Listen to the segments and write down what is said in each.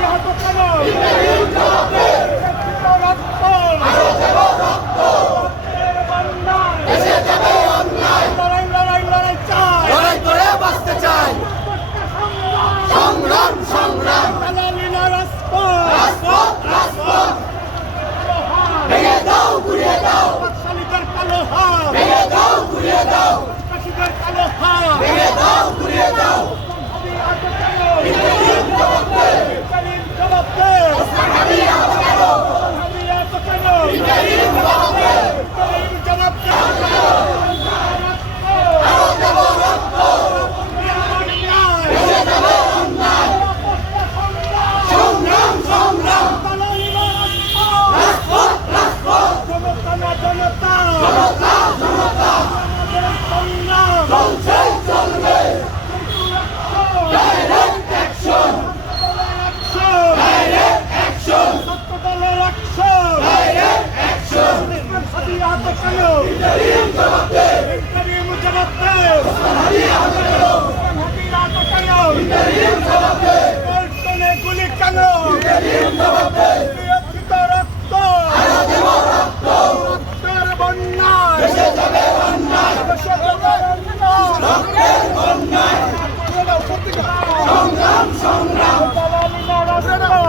আহত 아!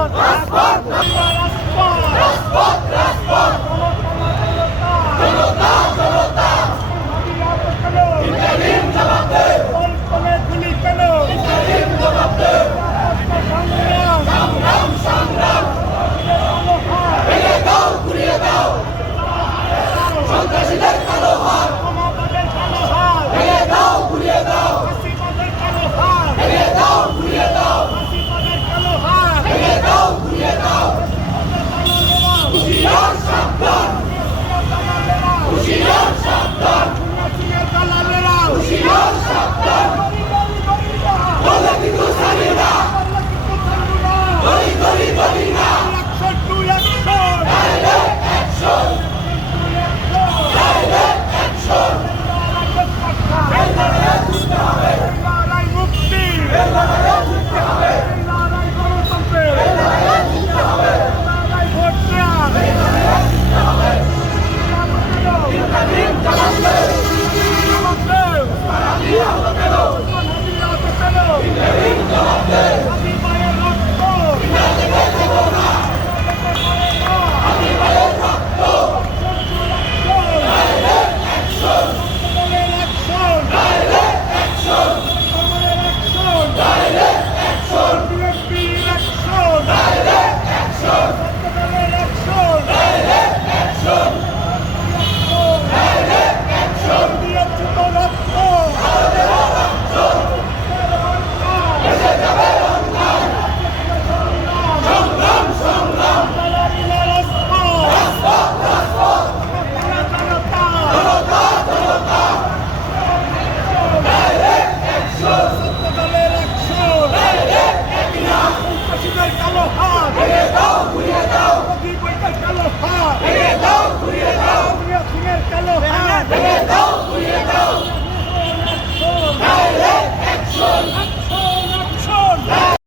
রাজপথ রাজপথ রাজপথ রাজপথ ছিল সাবধান